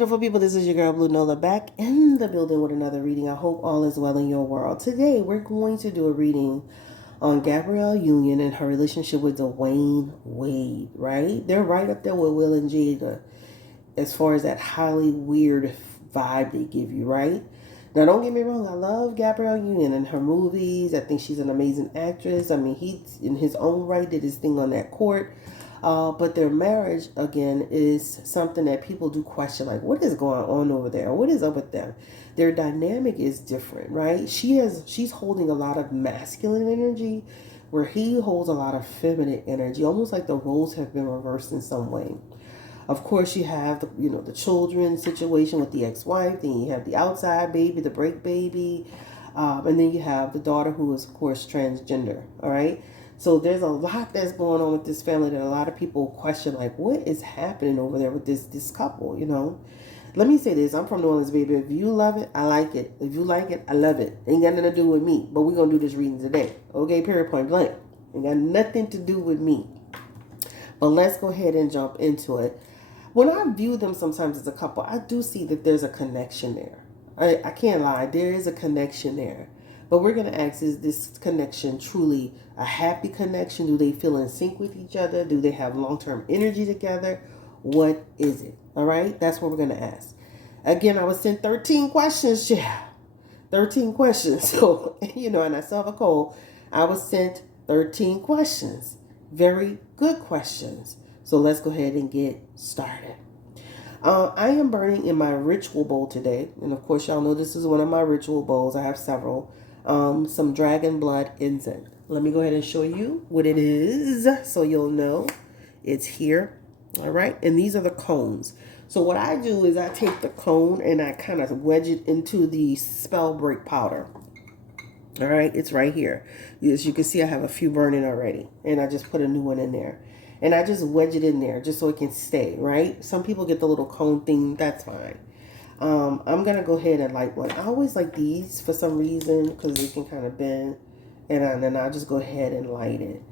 beautiful people. This is your girl, Blue Nola, back in the building with another reading. I hope all is well in your world. Today, we're going to do a reading on Gabrielle Union and her relationship with Dwayne Wade, right? They're right up there with Will and Jada as far as that highly weird vibe they give you, right? Now, don't get me wrong. I love Gabrielle Union and her movies. I think she's an amazing actress. I mean, he, in his own right, did his thing on that court. But their marriage, again, is something that people do question, like, what is going on over there? What is up with them? Their dynamic is different, right? She's holding a lot of masculine energy, where he holds a lot of feminine energy, almost like the roles have been reversed in some way. Of course, you have the children situation with the ex-wife. Then you have the outside baby, the break baby, and then you have the daughter who is, of course, transgender. All right. So there's a lot that's going on with this family that a lot of people question, like, what is happening over there with this couple, Let me say this. I'm from New Orleans, baby. If you love it, I like it. If you like it, I love it. Ain't got nothing to do with me. But we're going to do this reading today. Okay, period, point blank. Ain't got nothing to do with me. But let's go ahead and jump into it. When I view them sometimes as a couple, I do see that there's a connection there. I can't lie. There is a connection there. But we're going to ask, is this connection truly a happy connection? Do they feel in sync with each other? Do they have long-term energy together? What is it? All right? That's what we're going to ask. Again, I was sent 13 questions. Yeah, 13 questions. So, and I still have a cold. I was sent 13 questions. Very good questions. So let's go ahead and get started. I am burning in my ritual bowl today. And of course, y'all know this is one of my ritual bowls. I have several. Some dragon blood incense. Let me go ahead and show you what it is so you'll know it's here. All right. And these are the cones. So what I do is I take the cone and I kind of wedge it into the spell break powder. All right. It's right here. As you can see, I have a few burning already. And I just put a new one in there. And I just wedge it in there just so it can stay, right? Some people get the little cone thing. That's fine. I'm going to go ahead and light one. I always like these for some reason because they can kind of bend. And then I'll just go ahead and light it.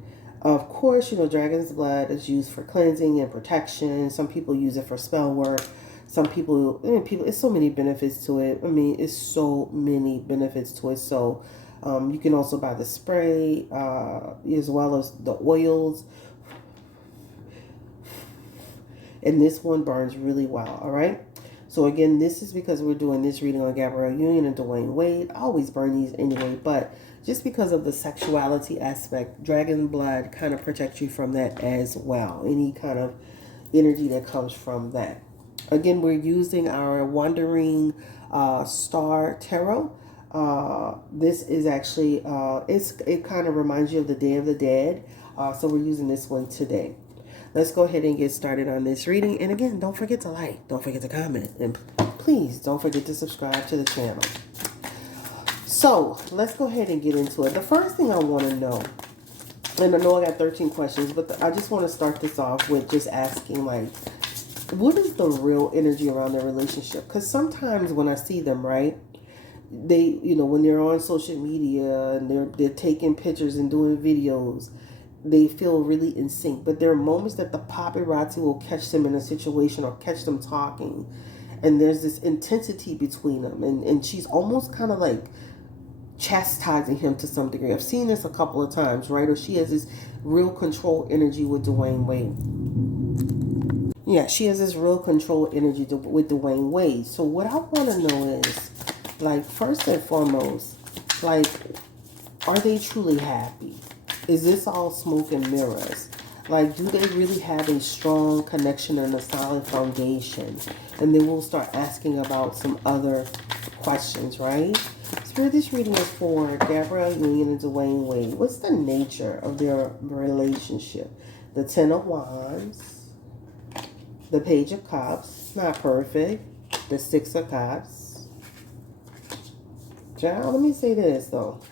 Of course, dragon's blood is used for cleansing and protection. Some people use it for spell work. Some people, it's so many benefits to it. I mean, it's so many benefits to it. So you can also buy the spray as well as the oils. And this one burns really well, all right? So again, this is because we're doing this reading on Gabrielle Union and Dwayne Wade. I always burn these anyway, but just because of the sexuality aspect, dragon blood kind of protects you from that as well. Any kind of energy that comes from that. Again, we're using our Wandering Star Tarot. This is actually, it kind of reminds you of the Day of the Dead. So we're using this one today. Let's go ahead and get started on this reading. And again, don't forget to like, don't forget to comment, and please don't forget to subscribe to the channel. So let's go ahead and get into it. The first thing I want to know, and I know I got 13 questions, but I just want to start this off with just asking, like, what is the real energy around their relationship? Because sometimes when I see them, right, they, when they're on social media and they're taking pictures and doing videos, they feel really in sync. But there are moments that the paparazzi will catch them in a situation or catch them talking. And there's this intensity between them. And she's almost kind of like chastising him to some degree. I've seen this a couple of times, right? Or she has this real control energy with Dwayne Wade. Yeah, she has this real control energy with Dwayne Wade. So what I want to know is, like, first and foremost, like, are they truly happy? Is this all smoke and mirrors? Like, do they really have a strong connection and a solid foundation? And then we'll start asking about some other questions, right? So this reading is for Gabrielle Union and Dwayne Wade. What's the nature of their relationship? The Ten of Wands, the Page of Cups, not perfect, the Six of Cups. Child, let me say this, though.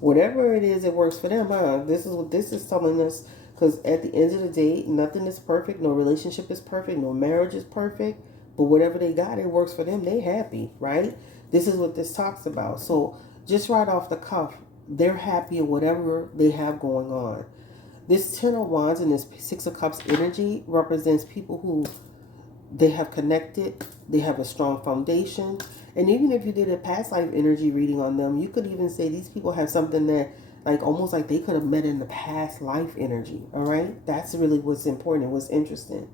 Whatever it is, it works for them, huh? This is what this is telling us, because at the end of the day, nothing is perfect. No relationship is perfect. No marriage is perfect. But whatever they got, it works for them. They happy, right? This is what this talks about. So just right off the cuff, they're happy in whatever they have going on. This Ten of Wands and this Six of Cups energy represents people who They have connected. They have a strong foundation. And even if you did a past life energy reading on them, you could even say these people have something that, like, almost like they could have met in the past life energy. All right? That's really what's important, what's interesting.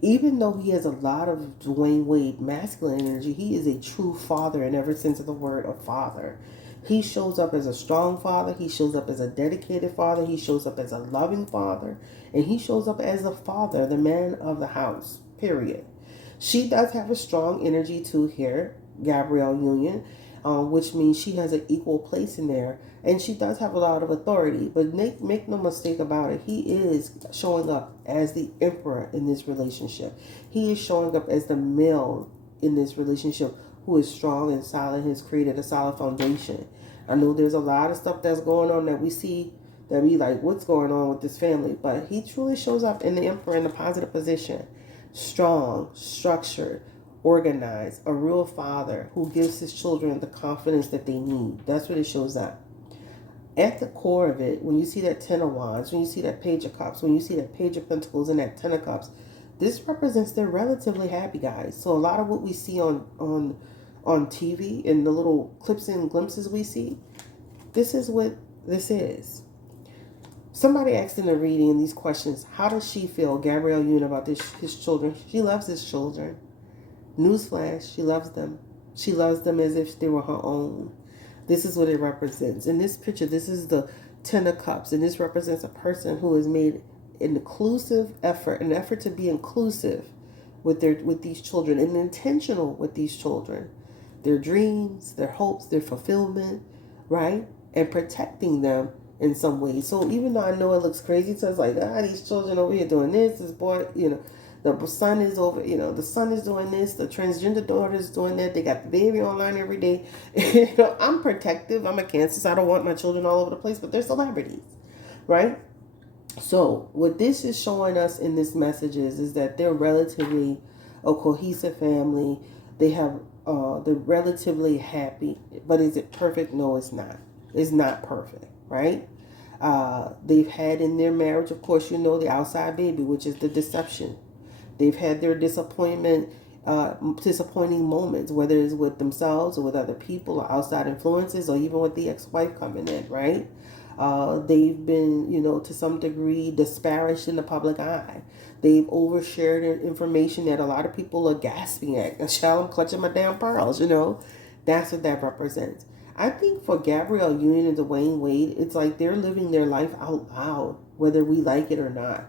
Even though he has a lot of Dwayne Wade masculine energy, he is a true father in every sense of the word of father. He shows up as a strong father. He shows up as a dedicated father. He shows up as a loving father. And he shows up as a father, the man of the house, period. She does have a strong energy too here, Gabrielle Union, which means she has an equal place in there. And she does have a lot of authority. But make no mistake about it, he is showing up as the emperor in this relationship. He is showing up as the male in this relationship who is strong and solid and has created a solid foundation. I know there's a lot of stuff that's going on that we see that we like, what's going on with this family? But he truly shows up in the emperor in a positive position. Strong, structured, organized, a real father who gives his children the confidence that they need. That's what it shows up. At the core of it, when you see that Ten of Wands, when you see that Page of Cups, when you see that Page of Pentacles and that Ten of Cups, this represents they're relatively happy, guys. So a lot of what we see on TV and the little clips and glimpses we see, this is what this is. Somebody asked in the reading these questions, how does she feel, Gabrielle Union, about his children? She loves his children. Newsflash, she loves them. She loves them as if they were her own. This is what it represents. In this picture, this is the Ten of Cups, and this represents a person who has made an inclusive effort, an effort to be inclusive with these children, and intentional with these children. Their dreams, their hopes, their fulfillment, right? And protecting them in some ways. So even though I know it looks crazy, so it's like, these children over here doing this boy, the son is over, the son is doing this, the transgender daughter is doing that, they got the baby online every day. I'm protective, I'm a Cancer, so I don't want my children all over the place, but they're celebrities, right? So what this is showing us in this message is that they're relatively a cohesive family. They have, they're relatively happy, but is it perfect? No, it's not. It's not perfect, right? They've had in their marriage, of course, the outside baby, which is the deception. They've had their disappointing moments, whether it's with themselves or with other people or outside influences or even with the ex-wife coming in, right? They've been, to some degree disparaged in the public eye. They've overshared information that a lot of people are gasping at. Child, I'm clutching my damn pearls, That's what that represents. I think for Gabrielle Union and Dwayne Wade, it's like they're living their life out loud, whether we like it or not.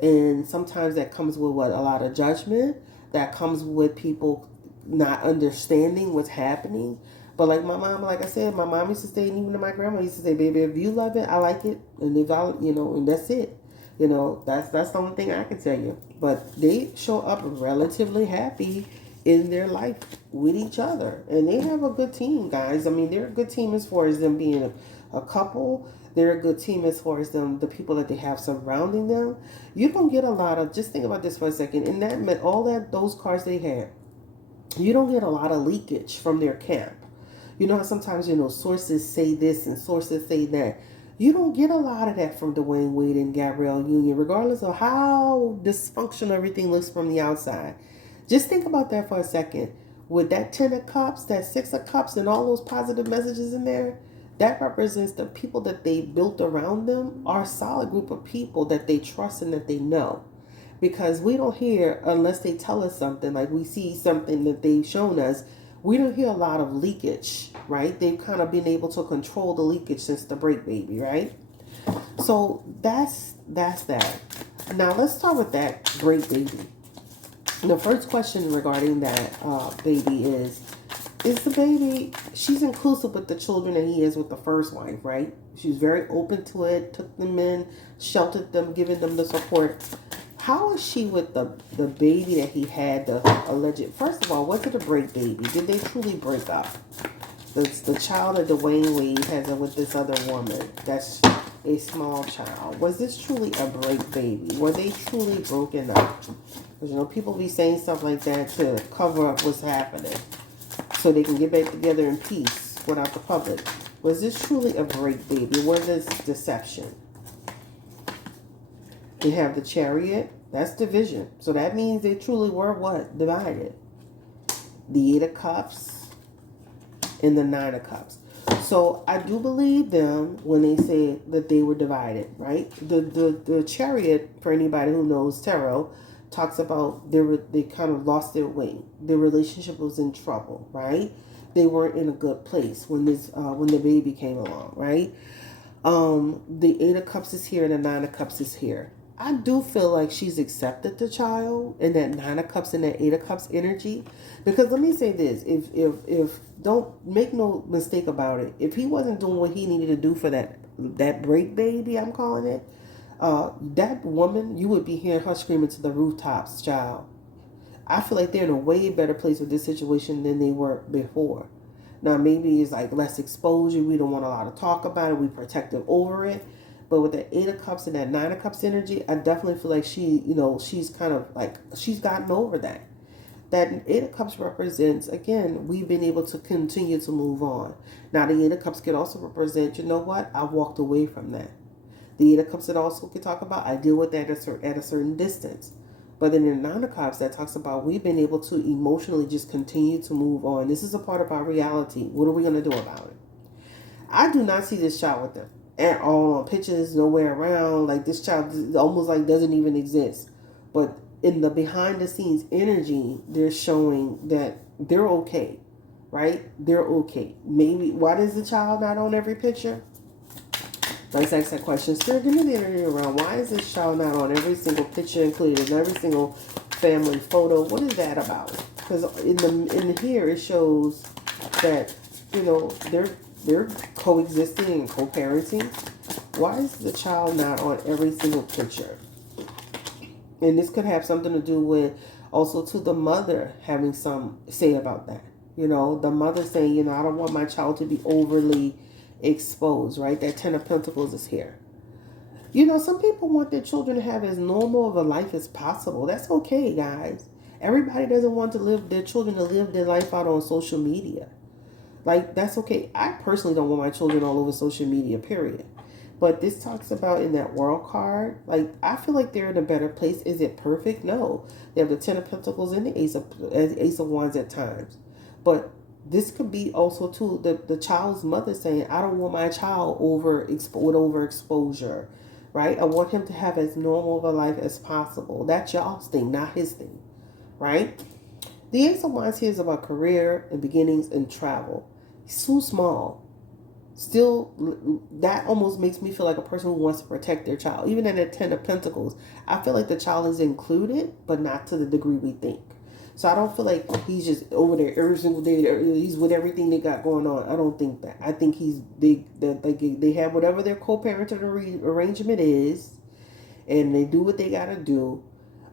And sometimes that comes with a lot of judgment. That comes with people not understanding what's happening. But like my mom, like I said, my mom used to say, and even my grandma used to say, baby, if you love it, I like it. And if I, and that's it. That's the only thing I can tell you. But they show up relatively happy in their life with each other. And they have a good team, guys. I mean, they're a good team as far as them being a couple. They're a good team as far as the people that they have surrounding them. You don't get a lot of, just think about this for a second. In that, those cards they had, you don't get a lot of leakage from their camp. You know how sometimes, sources say this and sources say that. You don't get a lot of that from Dwayne Wade and Gabrielle Union, regardless of how dysfunctional everything looks from the outside. Just think about that for a second. With that Ten of Cups, that Six of Cups, and all those positive messages in there, that represents the people that they built around them are a solid group of people that they trust and that they know. Because we don't hear, unless they tell us something, like we see something that they've shown us, we don't hear a lot of leakage, right? They've kind of been able to control the leakage since the break baby, right? So that's that. Now let's start with that break baby. The first question regarding that baby is the baby, she's inclusive with the children that he is with the first wife, right? She was very open to it, took them in, sheltered them, giving them the support. How is she with the baby that he had, the alleged, first of all, was it a break baby? Did they truly break up? The child that Dwayne Wade has with this other woman, that's a small child. Was this truly a break baby? Were they truly broken up? Because, people be saying stuff like that to cover up what's happening so they can get back together in peace without the public. Was this truly a break baby? Was this deception? We have the Chariot, That's division. So that means they truly were what? Divided. The Eight of Cups and the Nine of Cups. So I do believe them when they say that they were divided, right? The Chariot, for anybody who knows tarot, talks about they kind of lost their way. Their relationship was in trouble, right? They weren't in a good place when the baby came along, right? The Eight of Cups is here and the Nine of Cups is here. I do feel like she's accepted the child and that Nine of Cups and that Eight of Cups energy. Because let me say this, if don't make no mistake about it, if he wasn't doing what he needed to do for that break baby, I'm calling it, that woman, you would be hearing her screaming to the rooftops, child. I feel like they're in a way better place with this situation than they were before. Now, maybe it's like less exposure. We don't want a lot of talk about it. We protective over it. But with that Eight of Cups and that Nine of Cups energy, I definitely feel like she's kind of like, she's gotten over that. That Eight of Cups represents, again, we've been able to continue to move on. Now, the Eight of Cups could also represent, you know what? I walked away from that. The Eight of Cups, it also can talk about, I deal with that at a certain distance. But then in the Nine of Cups, that talks about we've been able to emotionally just continue to move on. This is a part of our reality. What are we going to do about it? I do not see this child with them at all on pictures, nowhere around. Like, this child almost like doesn't even exist. But in the behind the scenes energy, they're showing that they're okay, right? They're okay. Maybe, why is the child not on every picture? Let's ask that question. Spirit, give me the energy around. Why is this child not on every single picture included in every single family photo? What is that about? Because in here it shows that they're coexisting and co-parenting. Why is the child not on every single picture? And this could have something to do with also to the mother having some say about that. The mother saying, I don't want my child to be overly exposed, right? That Ten of Pentacles is here. Some people want their children to have as normal of a life as possible. That's okay, guys. Everybody doesn't want their children to live their life out on social media. Like, that's okay. I personally don't want my children all over social media, period. But this talks about in that World card, like, I feel like they're in a better place. Is it perfect? No. They have the Ten of Pentacles and the Ace of Wands at times. But this could be also, too, the child's mother saying, I don't want my child with overexposure, right? I want him to have as normal of a life as possible. That's y'all's thing, not his thing, right? The Ace of Wands here is about career and beginnings and travel. He's too small. Still, that almost makes me feel like a person who wants to protect their child. Even in the Ten of Pentacles, I feel like the child is included, but not to the degree we think. So I don't feel like he's just over there every single day. He's with everything they got going on. I don't think that. I think they have whatever their co-parenting arrangement is, and they do what they got to do.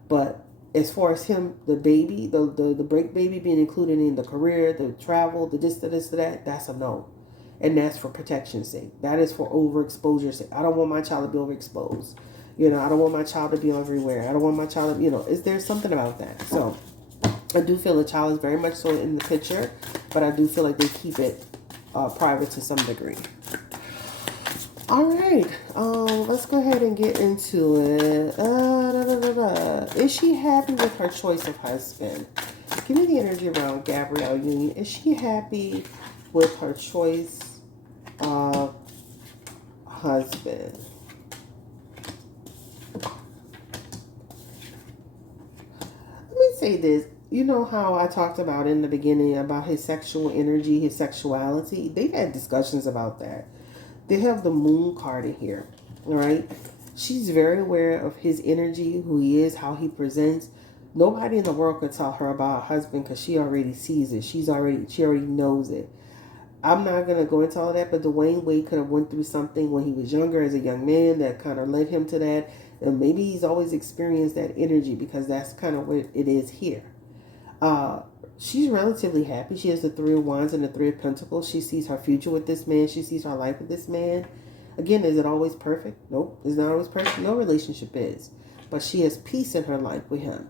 But as far as him, the baby, the break baby being included in the career, the travel, the this, that, that's a no. And that's for protection's sake. That is for overexposure's sake. I don't want my child to be overexposed. I don't want my child to be everywhere. I don't want my child to, is there something about that? So I do feel the child is very much so in the picture, but I do feel like they keep it private to some degree. All right, let's go ahead and get into it. Is she happy with her choice of husband? Give me the energy around Gabrielle Union. Is she happy with her choice of husband? Let me say this. You know how I talked about in the beginning about his sexual energy, his sexuality? They've had discussions about that. They have the Moon card in here, all right? She's very aware of his energy, who he is, how he presents. Nobody in the world could tell her about her husband because she already sees it. She already knows it. I'm not going to go into all that, but Dwayne Wade could have went through something when he was younger as a young man that kind of led him to that. And maybe he's always experienced that energy because that's kind of what it is here. She's relatively happy. She has the Three of Wands and the Three of Pentacles. She sees her future with this man. She sees her life with this man. Again, is it always perfect? Nope, it's not always perfect. No relationship is. But she has peace in her life with him.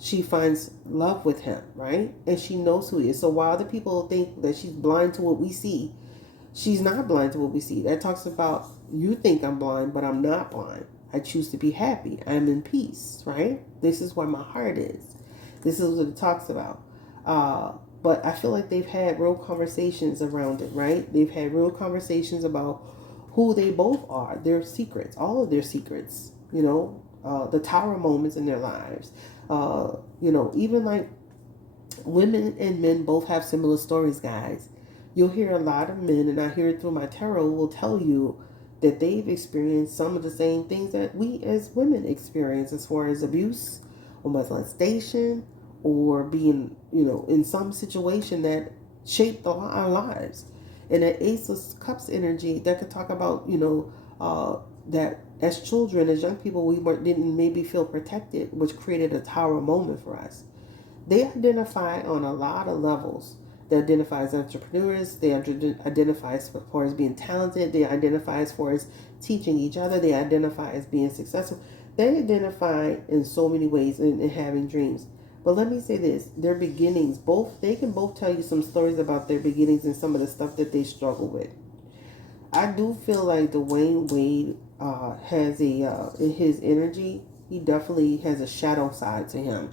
She finds love with him, right? And she knows who he is. So while other people think that she's blind to what we see, she's not blind to what we see. That talks about, you think I'm blind, but I'm not blind. I choose to be happy. I'm in peace, right? This is where my heart is. This is what it talks about. But I feel like they've had real conversations around it, right? They've had real conversations about who they both are, their secrets, all of their secrets, the tower moments in their lives. Even like women and men both have similar stories, guys. You'll hear a lot of men, and I hear it through my tarot, will tell you that they've experienced some of the same things that we as women experience as far as abuse or molestation or being, in some situation that shaped our lives. And that Ace of Cups energy that could talk about, that as children, as young people, didn't maybe feel protected, which created a tower moment for us. They identify on a lot of levels. They identify as entrepreneurs. They identify as far as being talented. They identify as far as teaching each other. They identify as being successful. They identify in so many ways in having dreams. But let me say this, their beginnings, they can both tell you some stories about their beginnings and some of the stuff that they struggle with. I do feel like Dwayne Wade has in his energy, he definitely has a shadow side to him.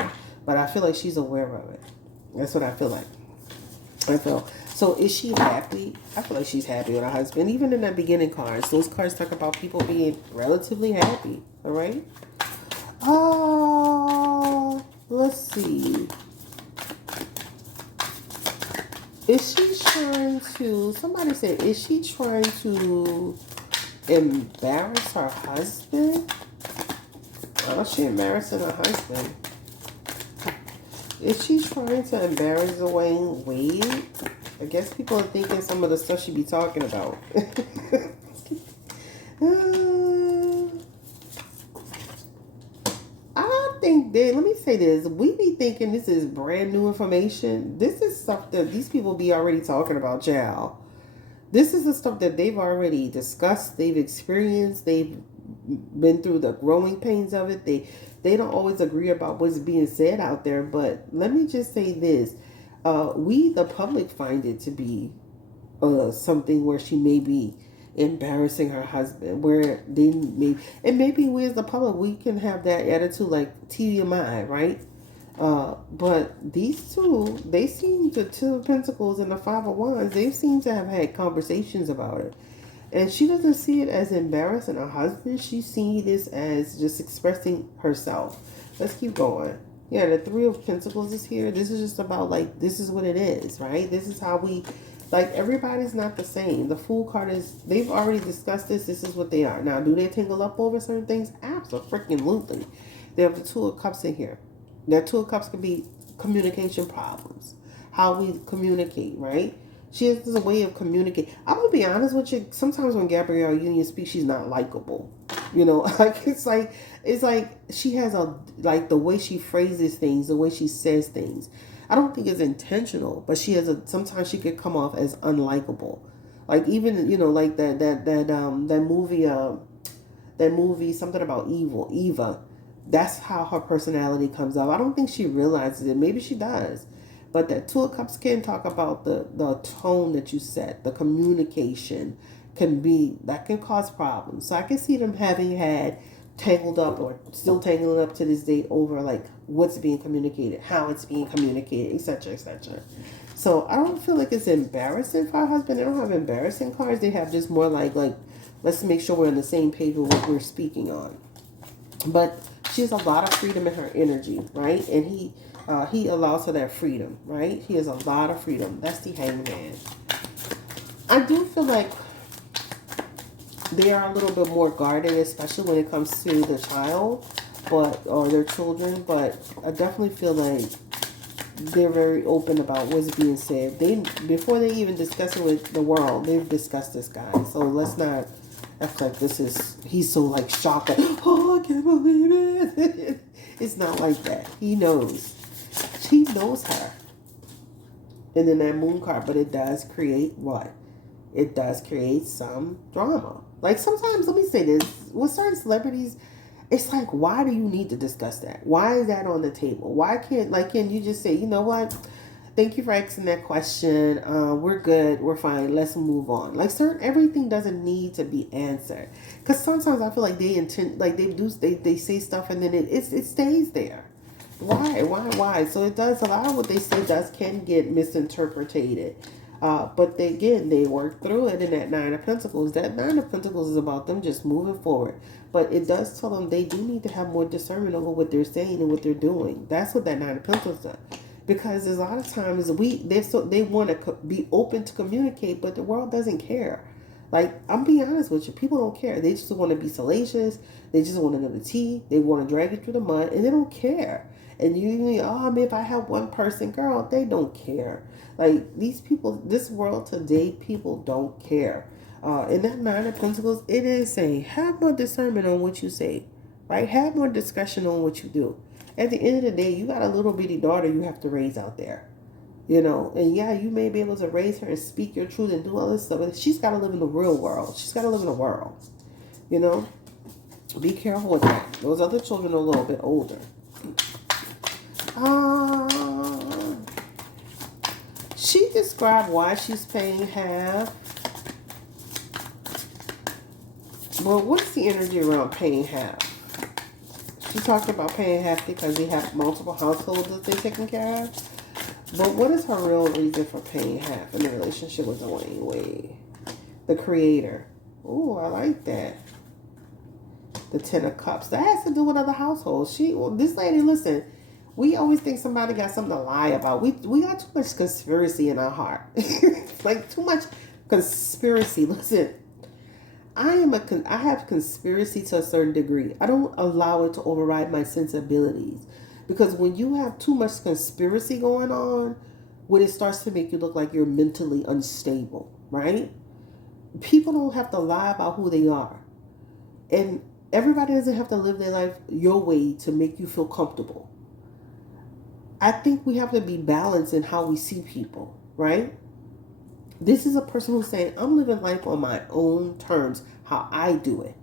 But I feel like she's aware of it. That's what I feel like. So. Is she happy? I feel like she's happy with her husband. Even in the beginning cards, those cards talk about people being relatively happy. All right. Let's see. Is she trying to? Somebody said, is she trying to embarrass her husband? Oh, she embarrassing her husband. Is she trying to embarrass Dwayne Wade? I guess people are thinking some of the stuff she be talking about. I think that, let me say this, we be thinking this is brand new information. This is stuff that these people be already talking about, child. This is the stuff that they've already discussed, they've experienced, they've been through the growing pains of it. They don't always agree about what's being said out there, but let me just say this. We, the public, find it to be something where she may be embarrassing her husband, where they may, and maybe we as the public, we can have that attitude like TMI, right? But these two, they seem to, Two of Pentacles and the Five of Wands, they seem to have had conversations about it. And she doesn't see it as embarrassing her husband. She sees this as just expressing herself. Let's keep going. Yeah, the Three of Pentacles is here. This is just about, like, this is what it is, right? This is how we, like, everybody's not the same. The Fool card is, they've already discussed this. This is what they are. Now, do they tangle up over certain things? Absolutely. They have the Two of Cups in here. That Two of Cups could be communication problems. How we communicate, right? She has a way of communicating. I'm gonna be honest with you. Sometimes when Gabrielle Union speaks, she's not likable. It's like she has the way she phrases things, the way she says things. I don't think it's intentional, but sometimes she could come off as unlikable. Like even like that movie something about evil, Eva. That's how her personality comes up. I don't think she realizes it. Maybe she does. But that Two of Cups can talk about the tone that you set, the communication that can cause problems. So I can see them having had tangled up or still tangling up to this day over like what's being communicated, how it's being communicated, etc., etc. So I don't feel like it's embarrassing for her husband. They don't have embarrassing cards. They have just more like let's make sure we're on the same page with what we're speaking on. But she has a lot of freedom in her energy, right? And he allows her that freedom, right? He has a lot of freedom. That's the Hangman. I do feel like they are a little bit more guarded, especially when it comes to the child, or their children. But I definitely feel like they're very open about what's being said. Before they even discuss it with the world, they've discussed this guy. So let's not act like he's so like shocked. Like, oh, I can't believe it. It's not like that. He knows. She knows her. And then that Moon card, but it does create what? It does create some drama. Like sometimes, let me say this, with certain celebrities, it's like, why do you need to discuss that? Why is that on the table? Why can you just say, you know what? Thank you for asking that question. We're good. We're fine. Let's move on. Like certain everything doesn't need to be answered, because sometimes I feel like they intend, like they say stuff and then it stays there. Why? So it does, a lot of what they say does can get misinterpreted. But they work through it in that Nine of Pentacles. That Nine of Pentacles is about them just moving forward. But it does tell them they do need to have more discernment over what they're saying and what they're doing. That's what that Nine of Pentacles does. Because there's a lot of times they want to be open to communicate, but the world doesn't care. Like, I'm being honest with you, people don't care. They just want to be salacious. They just want to know the tea. They want to drag it through the mud, and they don't care. And usually, oh, I mean, if I have one person, girl, they don't care. Like, these people, this world today, people don't care. In that Nine of Pentacles, it is saying, have more discernment on what you say, right? Have more discretion on what you do. At the end of the day, you got a little bitty daughter you have to raise out there. And yeah, you may be able to raise her and speak your truth and do all this stuff, but she's got to live in the real world. She's got to live in the world. You know, be careful with that. Those other children are a little bit older. She described why she's paying half. Well, what's the energy around paying half? She talked about paying half because they have multiple households that they're taking care of. But what is her real reason for paying half in the relationship with Dwayne Wade? The creator. Ooh, I like that. The Ten of Cups. That has to do with other households. This lady, listen, we always think somebody got something to lie about. We got too much conspiracy in our heart. Like, too much conspiracy. Listen, I have conspiracy to a certain degree. I don't allow it to override my sensibilities. Because when you have too much conspiracy going on, when it starts to make you look like you're mentally unstable, right? People don't have to lie about who they are. And everybody doesn't have to live their life your way to make you feel comfortable. I think we have to be balanced in how we see people, right? This is a person who's saying, I'm living life on my own terms, how I do it.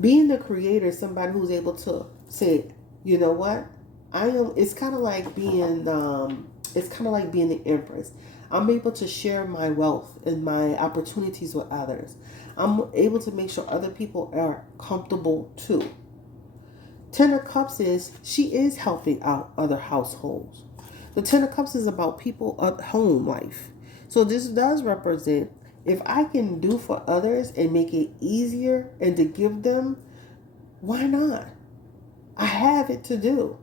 Being the creator is somebody who's able to say, you know what? It's kind of like being the empress. I'm able to share my wealth and my opportunities with others. I'm able to make sure other people are comfortable too. Ten of Cups is, she is helping out other households. The Ten of Cups is about people at home life. So this does represent, if I can do for others and make it easier and to give them, why not? I have it to do.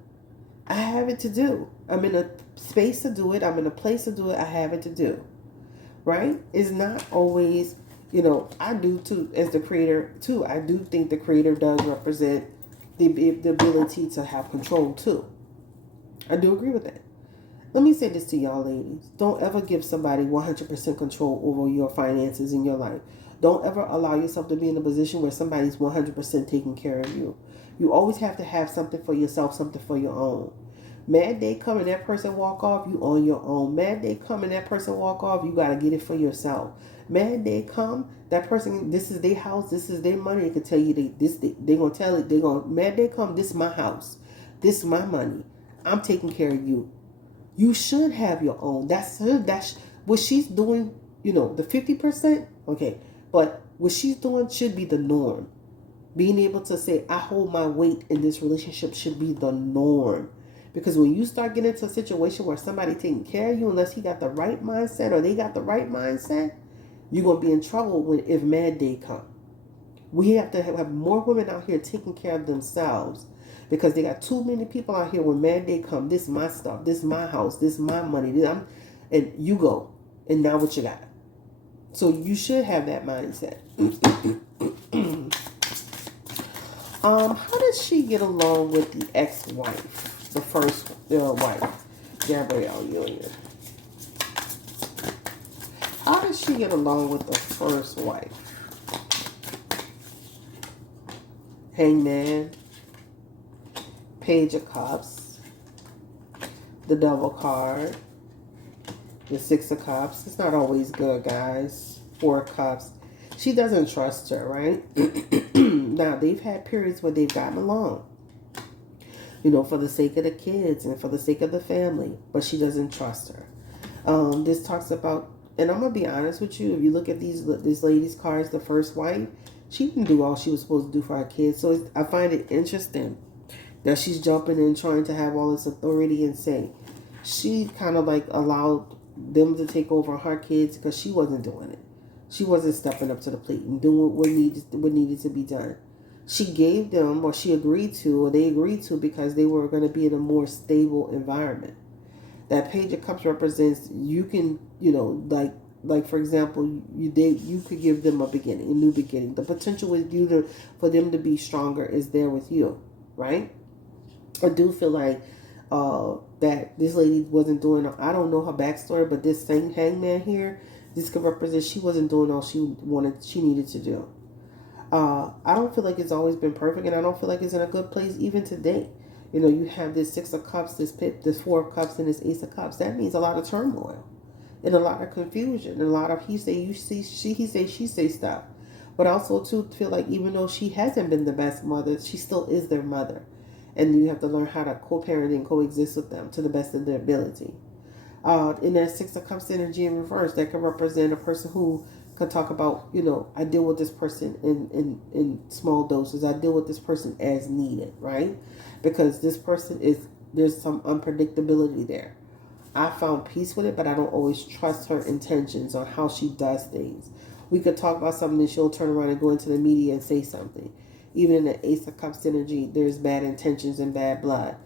I'm in a space to do it. I'm in a place to do it. I have it to do. Right? It's not always, I do too, as the creator too. I do think the creator does represent the ability to have control too. I do agree with that. Let me say this to y'all ladies. Don't ever give somebody 100% control over your finances in your life. Don't ever allow yourself to be in a position where somebody's 100% taking care of you. You always have to have something for yourself, something for your own. Mad day come and that person walk off, you on your own. Mad day come and that person walk off, you got to get it for yourself. Mad day come, that person, this is their house, this is their money. They can tell you they going to tell it, mad day come, this is my house. This is my money. I'm taking care of you. You should have your own. That's what she's doing, the 50%. Okay. But what she's doing should be the norm. Being able to say, I hold my weight in this relationship should be the norm. Because when you start getting into a situation where somebody taking care of you, unless he got the right mindset or they got the right mindset, you're going to be in trouble if mad day come. We have to have more women out here taking care of themselves. Because they got too many people out here when mad day come. This is my stuff. This is my house. This is my money. And you go. And now what you got? So you should have that mindset. How does she get along with the ex-wife? The first wife, Gabrielle Union. How does she get along with the first wife? Hangman. Page of Cups, the Devil card, the Six of Cups. It's not always good, guys. Four of Cups. She doesn't trust her, right? Now, they've had periods where they've gotten along. you know, for the sake of the kids and for the sake of the family, but she doesn't trust her. This talks about, and I'm gonna be honest with you. If you look at this lady's cards, the first wife, she didn't do all she was supposed to do for her kids. So I find it interesting that she's jumping in, trying to have all this authority and say she kind of like allowed them to take over her kids because she wasn't doing it. She wasn't stepping up to the plate and doing what needed to be done. She gave them, or she agreed to, or they agreed to, because they were going to be in a more stable environment. That Page of Cups represents, you can, you know, like for example, you could give them a beginning, a new beginning. The potential with you for them to be stronger is there with you, right? I do feel like that this lady wasn't doing. I don't know her backstory, but this same hangman here, this could represent she wasn't doing all she needed to do. I don't feel like it's always been perfect, and I don't feel like it's in a good place even today. You know, you have this Six of Cups, this Four of Cups, and this Ace of Cups. That means a lot of turmoil and a lot of confusion, and a lot of he say, you see, he say, she say stuff. But also too feel like even though she hasn't been the best mother, she still is their mother, and you have to learn how to co-parent and coexist with them to the best of their ability. In that Six of Cups energy in reverse, that could represent a person who could talk about, you know, I deal with this person in small doses. I deal with this person as needed, right? Because this person there's some unpredictability there. I found peace with it, but I don't always trust her intentions on how she does things. We could talk about something and she'll turn around and go into the media and say something. Even in the Ace of Cups energy, there's bad intentions and bad blood.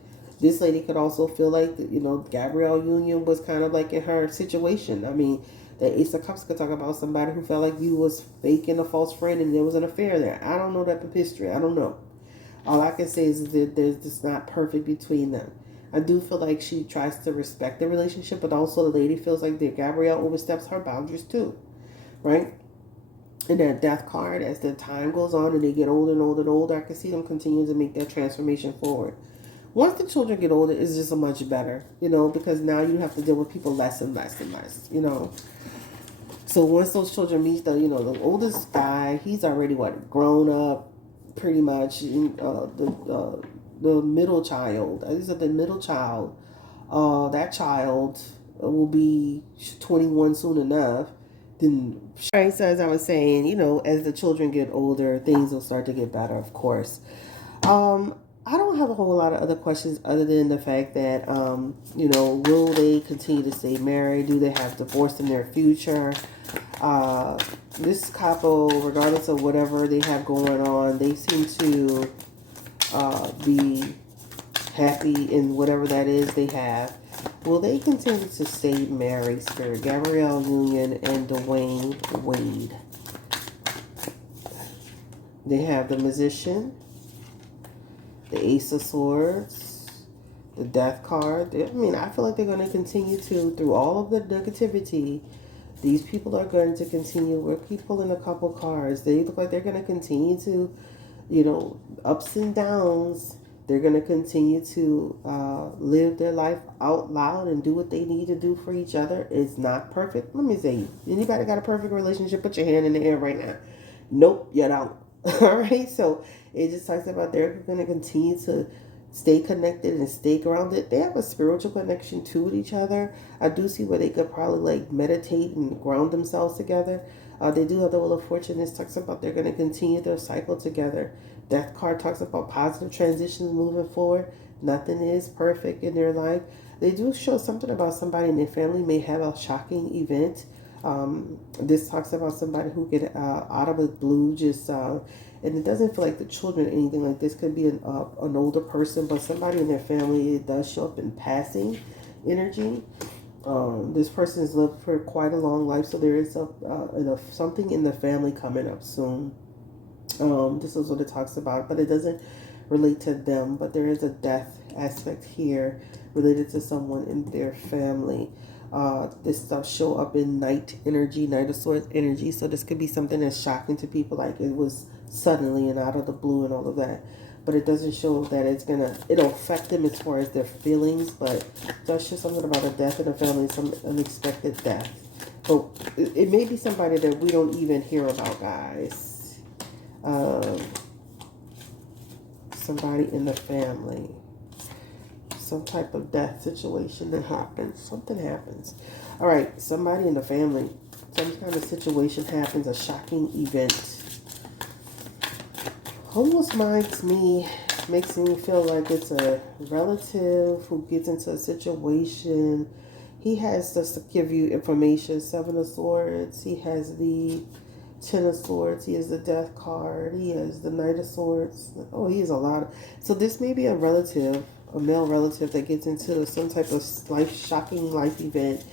This lady could also feel like, you know, Gabrielle Union was kind of like in her situation. I mean, the Ace of Cups could talk about somebody who felt like you was faking a false friend and there was an affair there. I don't know that history. I don't know. All I can say is that there's just not perfect between them. I do feel like she tries to respect the relationship, but also the lady feels like that Gabrielle oversteps her boundaries too, right? And that death card, as the time goes on and they get older and older and older, I can see them continue to make that transformation forward. Once the children get older, it's just so much better, you know, because now you have to deal with people less and less and less, you know. So once those children meet the oldest guy, he's already grown up, pretty much. The middle child, these are the middle child. That child will be 21 soon enough. Then, right, so as I was saying, you know, as the children get older, things will start to get better, of course. I don't have a whole lot of other questions other than the fact that, you know, will they continue to stay married? Do they have divorce in their future? This couple, regardless of whatever they have going on, they seem to be happy in whatever that is they have. Will they continue to stay married, Spirit? Gabrielle Union and Dwayne Wade. They have the Magician, the Ace of Swords, the Death card. I mean, I feel like they're going to continue to, through all of the negativity, these people are going to continue. We're keep pulling a couple cards. They look like they're going to continue to, you know, ups and downs. They're going to continue to live their life out loud and do what they need to do for each other. It's not perfect. Let me say, anybody got a perfect relationship? Put your hand in the air right now. Nope, you don't. All right, so it just talks about they're going to continue to stay connected and stay grounded. They have a spiritual connection too with each other. I do see where they could probably like meditate and ground themselves together. They do have the Wheel of Fortune. This talks about they're going to continue their cycle together. Death card talks about positive transitions moving forward. Nothing is perfect in their life. They do show something about somebody in their family may have a shocking event. This talks about somebody who get out of the blue just and it doesn't feel like the children or anything like this. Could be an older person, but somebody in their family. It does show up in passing energy. This person has lived for quite a long life, so there is something in the family coming up soon. This is what it talks about, but it doesn't relate to them. But there is a death aspect here related to someone in their family. This stuff show up in Knight energy, Knight of Swords energy. So this could be something that's shocking to people, like it was suddenly and out of the blue and all of that. But it doesn't show that it'll affect them as far as their feelings. But it does show something about a death in the family, some unexpected death. But it may be somebody that we don't even hear about, guys. Somebody in the family. some type of death situation that happens. Something happens. All right, somebody in the family, some kind of situation happens, a shocking event. Homeless makes me feel like it's a relative who gets into a situation. He has just to give you information. Seven of Swords. He has the Ten of Swords. He has the Death card. He has the Knight of Swords. Oh, he has a lot. So this may be a relative, a male relative that gets into some type of shocking life event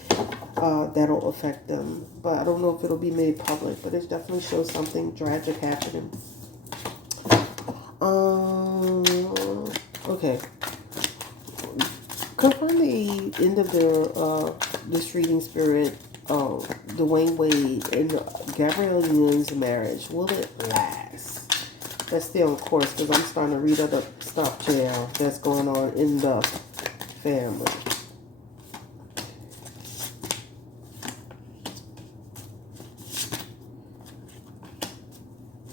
that'll affect them. But I don't know if it'll be made public. But it definitely shows something tragic happening. Okay. Confirm the end of this reading, Spirit. Dwayne Wade and Gabrielle Union's marriage. Will it last? Let's stay on course because I'm starting to read other stuff, jail that's going on in the family.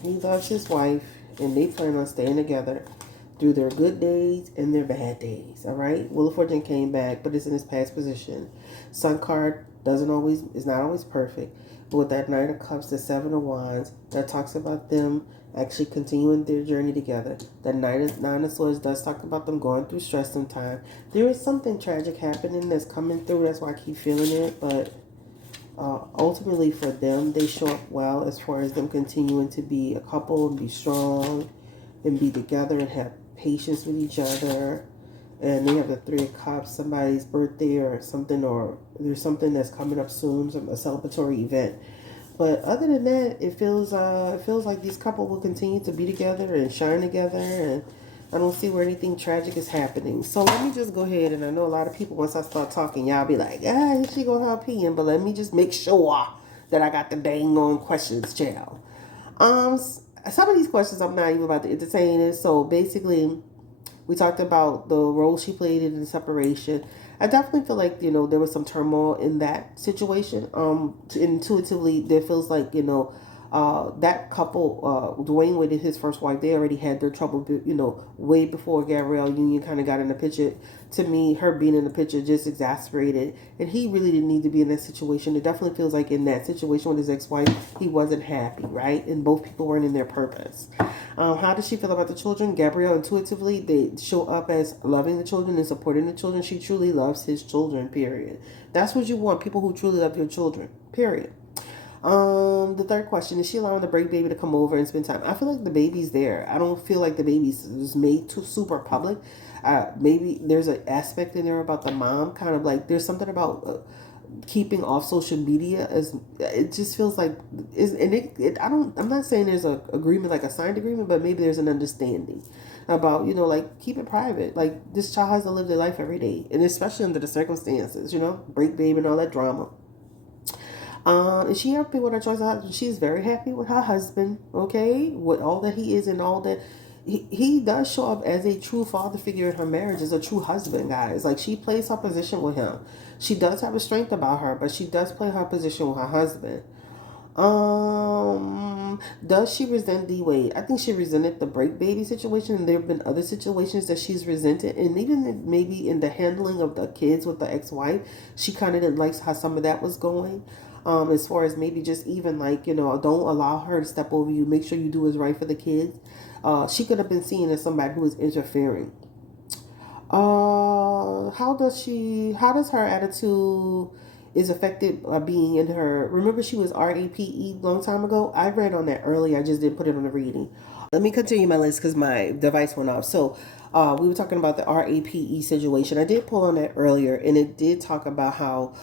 He loves his wife and they plan on staying together through their good days and their bad days. All right. Wheel of Fortune came back, but it's in his past position. Sun card is not always perfect, but with that Knight of Cups, the Seven of Wands, that talks about them actually continuing their journey together. That Nine of Swords does talk about them going through stress sometime. There is something tragic happening that's coming through. That's why I keep feeling it, but ultimately for them, they show up well as far as them continuing to be a couple and be strong and be together and have patience with each other. And they have the Three of Cups, somebody's birthday or something, or there's something that's coming up soon, a celebratory event. But other than that, it feels like these couple will continue to be together and shine together, and I don't see where anything tragic is happening. So let me just go ahead, and I know a lot of people, once I start talking, y'all be like, she gonna have opinion, but let me just make sure that I got the dang on questions, child. Some of these questions I'm not even about to entertain it. So basically, we talked about the role she played in the separation. I definitely feel like, there was some turmoil in that situation. Intuitively, there feels like, that couple, Dwayne Wade and his first wife, they already had their trouble, way before Gabrielle Union kind of got in the picture. To me, her being in the picture just exasperated, and he really didn't need to be in that situation. It definitely feels like in that situation with his ex-wife, he wasn't happy, right? And both people weren't in their purpose. How does she feel about the children? Gabrielle, intuitively, they show up as loving the children and supporting the children. She truly loves his children, period. That's what you want, people who truly love your children, period. The third question, is she allowing the break baby to come over and spend time? I feel like the baby's there. I don't feel like the baby's made too super public. Maybe there's an aspect in there about the mom, kind of like there's something about keeping off social media, as it just feels like I'm not saying there's a agreement, like a signed agreement, but maybe there's an understanding about, like, keep it private. Like, this child has to live their life every day, and especially under the circumstances, break baby and all that drama. Is she happy with her choice of husband? She's very happy with her husband, okay? With all that he is and all that. He does show up as a true father figure in her marriage, as a true husband, guys. Like, she plays her position with him. She does have a strength about her, but she does play her position with her husband. Does she resent D Wade? I think she resented the break baby situation, and there have been other situations that she's resented, and even maybe in the handling of the kids with the ex-wife, she kind of didn't like how some of that was going. As far as maybe just even like, don't allow her to step over you. Make sure you do what's right for the kids. She could have been seen as somebody who is interfering. How does her attitude is affected by being in her, remember she was RAPE long time ago? I read on that earlier, I just didn't put it on the reading. Let me continue my list because my device went off. So we were talking about the RAPE situation. I did pull on that earlier, and it did talk about how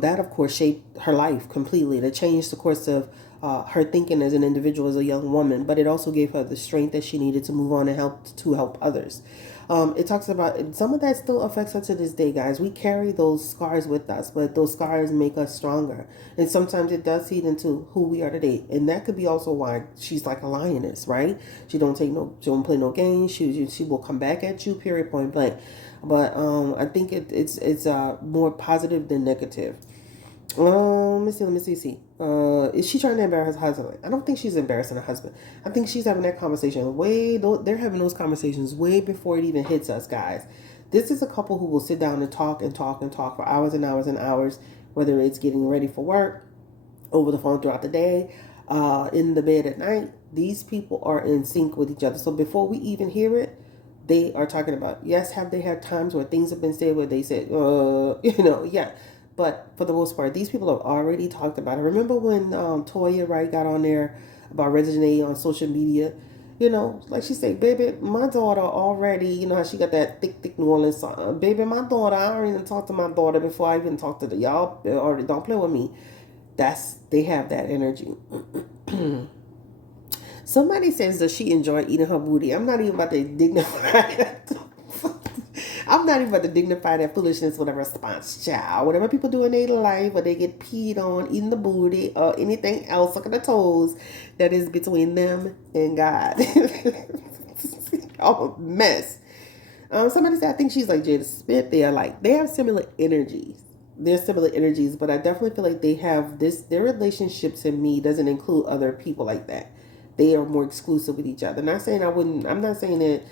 that, of course, shaped her life completely. It changed the course of her thinking as an individual, as a young woman, but it also gave her the strength that she needed to move on and help others. It talks about some of that still affects her to this day, guys. We carry those scars with us, but those scars make us stronger. And sometimes it does feed into who we are today. And that could be also why she's like a lioness, right? She don't play no games. She will come back at you, period, point blank. But I think it's more positive than negative. Let me see. Is she trying to embarrass her husband? I don't think she's embarrassing her husband. I think she's having that conversation they're having those conversations way before it even hits us, guys. This is a couple who will sit down and talk and talk and talk for hours and hours and hours, whether it's getting ready for work, over the phone throughout the day, in the bed at night. These people are in sync with each other. So before we even hear it, they are talking about, yes, have they had times where things have been said where they said, yeah. But for the most part, these people have already talked about it. Remember when Toya Wright got on there about Resident A on social media? Like she said, baby, my daughter already, how she got that thick New Orleans song. Baby, my daughter, I already talked to my daughter before I even talked to y'all. Already, don't play with me. They have that energy. Somebody says, does she enjoy eating her booty? I'm not even about to dignify that. I'm not even about to dignify that foolishness with a response, child. Whatever people do in their life, or they get peed on, eating the booty, or anything else, sucking the toes, that is between them and God. Oh, mess. Somebody said, I think she's like Jada Smith. They have similar energies. They're similar energies, but I definitely feel like they have this. Their relationship to me doesn't include other people like that. They are more exclusive with each other. Not saying I wouldn't. I'm not saying that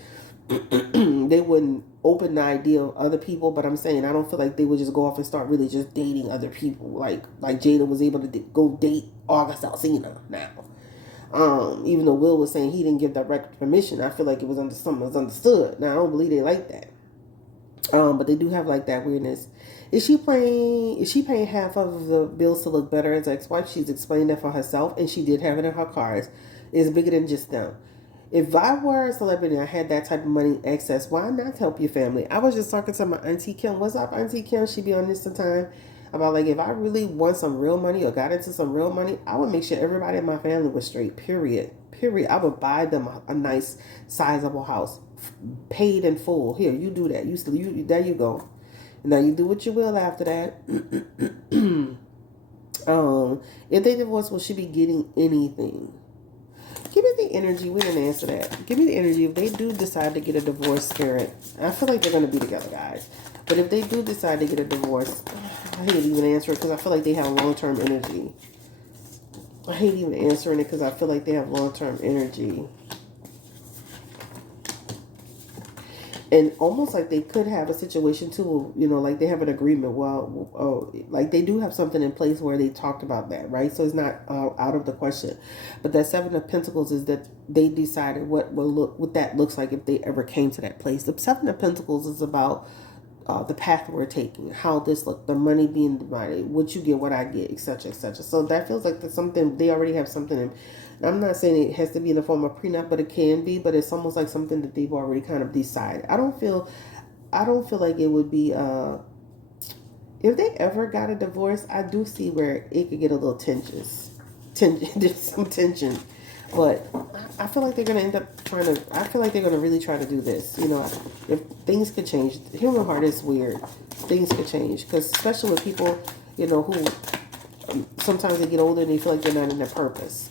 they wouldn't open the idea of other people, but I'm saying I don't feel like they would just go off and start really just dating other people. Like Jada was able to go date August Alsina now. Even though Will was saying he didn't give direct permission, I feel like it was something was understood. Now I don't believe they like that. But they do have like that weirdness. Is she paying half of the bills to look better as ex-wife? She's explained that for herself, and she did have it in her cards. It's bigger than just them. If I were a celebrity and I had that type of money excess, why not help your family? I was just talking to my Auntie Kim. What's up, Auntie Kim? She be on this time about like if I really want some real money or got into some real money, I would make sure everybody in my family was straight. Period. I would buy them a nice, sizable house, paid in full. Here, you do that. You there you go. Now you do what you will after that. If they divorce, will she be getting anything? Give me the energy. We didn't answer that. Give me the energy. If they do decide to get a divorce, spirit, I feel like they're going to be together, guys. But if they do decide to get a divorce, I hate even answering it because I feel like they have long-term energy. I hate even answering it because I feel like they have long-term energy. And almost like they could have a situation too, like they have an agreement. Well, like they do have something in place where they talked about that, right? So it's not out of the question. But that Seven of Pentacles is that they decided what that looks like if they ever came to that place. The Seven of Pentacles is about the path we're taking, how this look, the money being divided, what you get, what I get, etc., etc. So that feels like there's something they already have something in. I'm not saying it has to be in the form of prenup, but it can be. But it's almost like something that they've already kind of decided. I don't feel like it would be. If they ever got a divorce, I do see where it could get a little tension. There's some tension, but I feel like they're gonna end up trying to. I feel like they're gonna really try to do this. If things could change, the human heart is weird. Things could change because especially with people, who sometimes they get older and they feel like they're not in their purpose.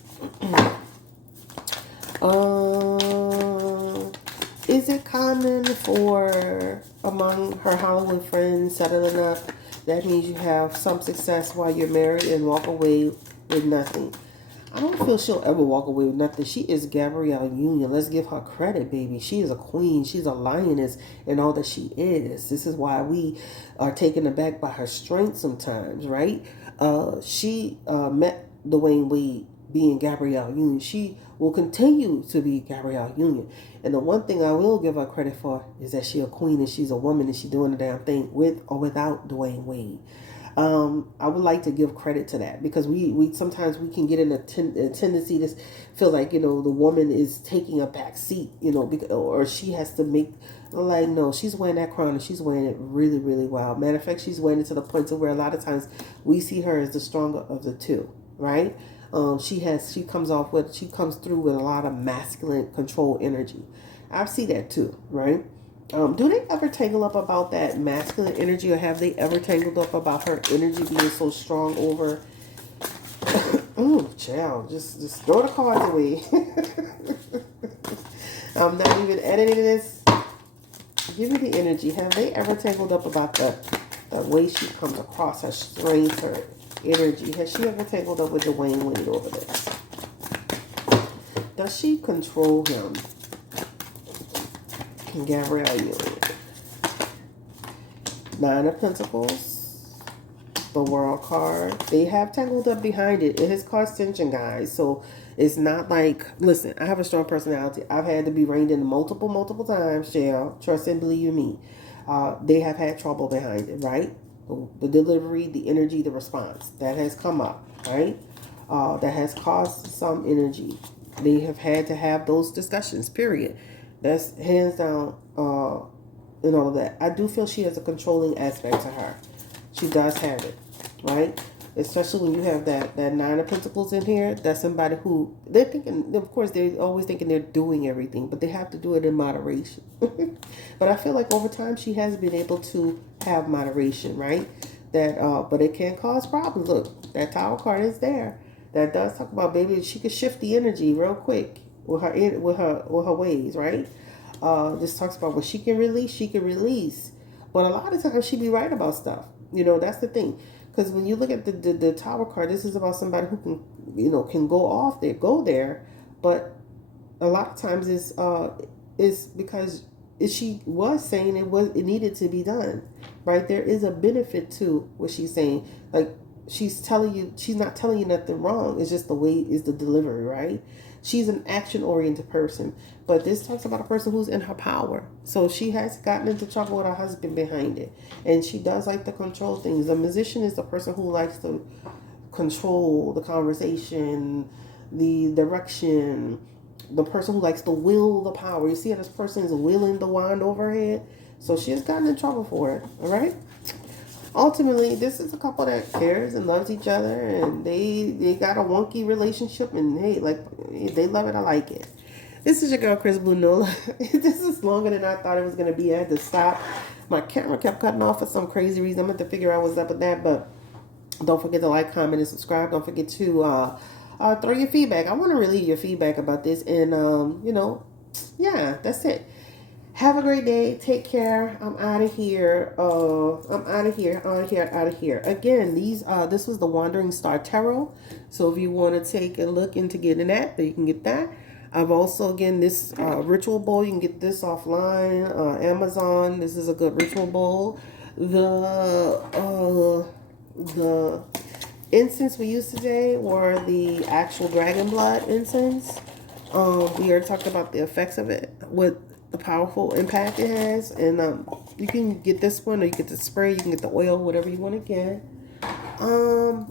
Is it common for among her Hollywood friends settling up? That means you have some success while you're married and walk away with nothing. I don't feel she'll ever walk away with nothing. She is Gabrielle Union. Let's give her credit, baby. She is a queen. She's a lioness in all that she is. This is why we are taken aback by her strength sometimes, right? She met Dwayne Wade being Gabrielle Union. She will continue to be Gabrielle Union. And the one thing I will give her credit for is that she's a queen and she's a woman and she's doing the damn thing with or without Dwayne Wade. I would like to give credit to that because we sometimes we can get in a tendency to feel like, the woman is taking a back seat, because, or she has to make, like, no, she's wearing that crown and she's wearing it really, really well. Matter of fact, she's wearing it to the point to where a lot of times we see her as the stronger of the two, right? She comes through with a lot of masculine control energy. I see that too, right? Do they ever tangle up about that masculine energy, or have they ever tangled up about her energy being so strong over? Oh, child, just throw the cards away. I'm not even editing this. Give me the energy. Have they ever tangled up about the way she comes across, her strength, her energy? Has she ever tangled up with Dwayne Wade over this? Does she control him? Gabrielle Union. Nine of Pentacles, the World card. They have tangled up behind it. It has caused tension, guys. So it's not like, listen, I have a strong personality. I've had to be reined in multiple times, Shell. Trust and believe me. They have had trouble behind it, right? The delivery, the energy, the response. That has come up, right? That has caused some energy. They have had to have those discussions, period. That's hands down, and all of that. I do feel she has a controlling aspect to her. She does have it, right? Especially when you have that Nine of Pentacles in here. That's somebody who, they're thinking, of course, they're always thinking they're doing everything, but they have to do it in moderation. But I feel like over time she has been able to have moderation, right? That, but it can cause problems. Look, that Tower card is there. That does talk about, baby, she could shift the energy real quick with her ways, right? This talks about what she can release. But a lot of times she be right about stuff. You know, that's the thing. Because when you look at the Tower card, this is about somebody who can, can go there. But a lot of times it's because she was saying it needed to be done, right? There is a benefit to what she's saying. Like, she's not telling you nothing wrong. It's just the way is the delivery, right? She's an action-oriented person, but this talks about a person who's in her power. So she has gotten into trouble with her husband behind it, and she does like to control things. A musician is the person who likes to control the conversation, the direction, the person who likes to will the power. You see how this person is willing the wand over her head? So she has gotten in trouble for it, all right? Ultimately, this is a couple that cares and loves each other, and they got a wonky relationship, and hey, like, they love it. I like it. This is your girl, Chris Blue Nola. This is longer than I thought it was going to be. I had to stop. My camera kept cutting off for some crazy reason. I'm going to figure out what's up with that, but don't forget to like, comment, and subscribe. Don't forget to throw your feedback. I want to relieve your feedback about this, and, yeah, that's it. Have a great day. Take care. I'm out of here. I'm out of here. Out of here. Again, this was the Wandering Star Tarot. So if you want to take a look into getting that, you can get that. I've also, again, this ritual bowl. You can get this offline, Amazon. This is a good ritual bowl. The incense we used today were the actual dragon blood incense. We already talked about the effects of it, what the powerful impact it has, and you can get this one, or you get the spray, you can get the oil, whatever you want to get.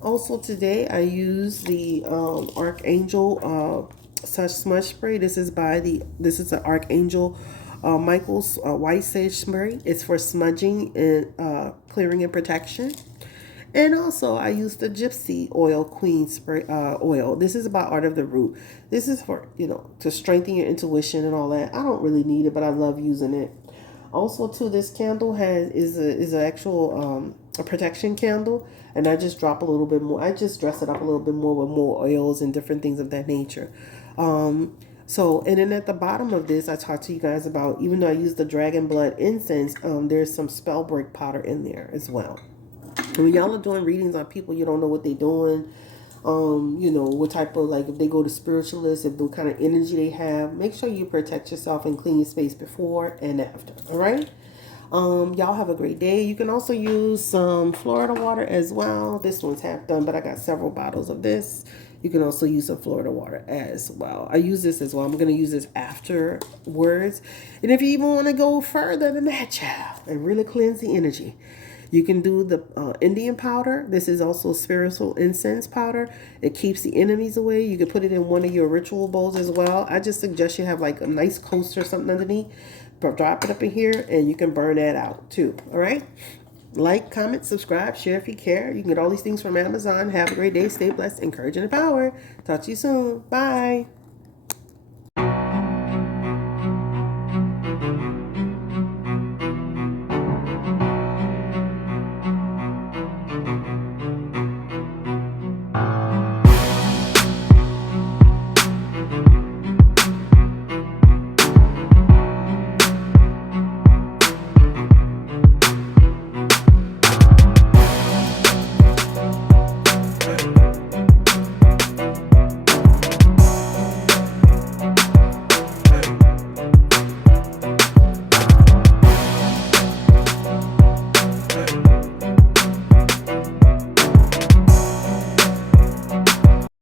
Also today I use the Archangel such smudge spray. This is the Archangel Michael's white sage spray. It's for smudging and clearing and protection. And also, I use the Gypsy Oil Queen Spray oil. This is about Art of the Root. This is for, to strengthen your intuition and all that. I don't really need it, but I love using it. Also, too, this candle is an actual a protection candle, and I just drop a little bit more. I just dress it up a little bit more with more oils and different things of that nature. And then at the bottom of this, I talked to you guys about, even though I use the dragon blood incense, there's some spell break powder in there as well. When y'all are doing readings on people, you don't know what they're doing, what type of, like, if they go to spiritualists, if the kind of energy they have, make sure you protect yourself and clean your space before and after, all right? Y'all have a great day. You can also use some Florida water as well. This one's half done, but I got several bottles of this. You can also use some Florida water as well. I use this as well. I'm going to use this afterwards. And if you even want to go further than that, child, and really cleanse the energy, you can do the Indian powder. This is also spiritual incense powder. It keeps the enemies away. You can put it in one of your ritual bowls as well. I just suggest you have like a nice coaster or something underneath. Drop it up in here and you can burn that out too. All right? Like, comment, subscribe, share if you care. You can get all these things from Amazon. Have a great day. Stay blessed, encourage, and empower. Talk to you soon. Bye.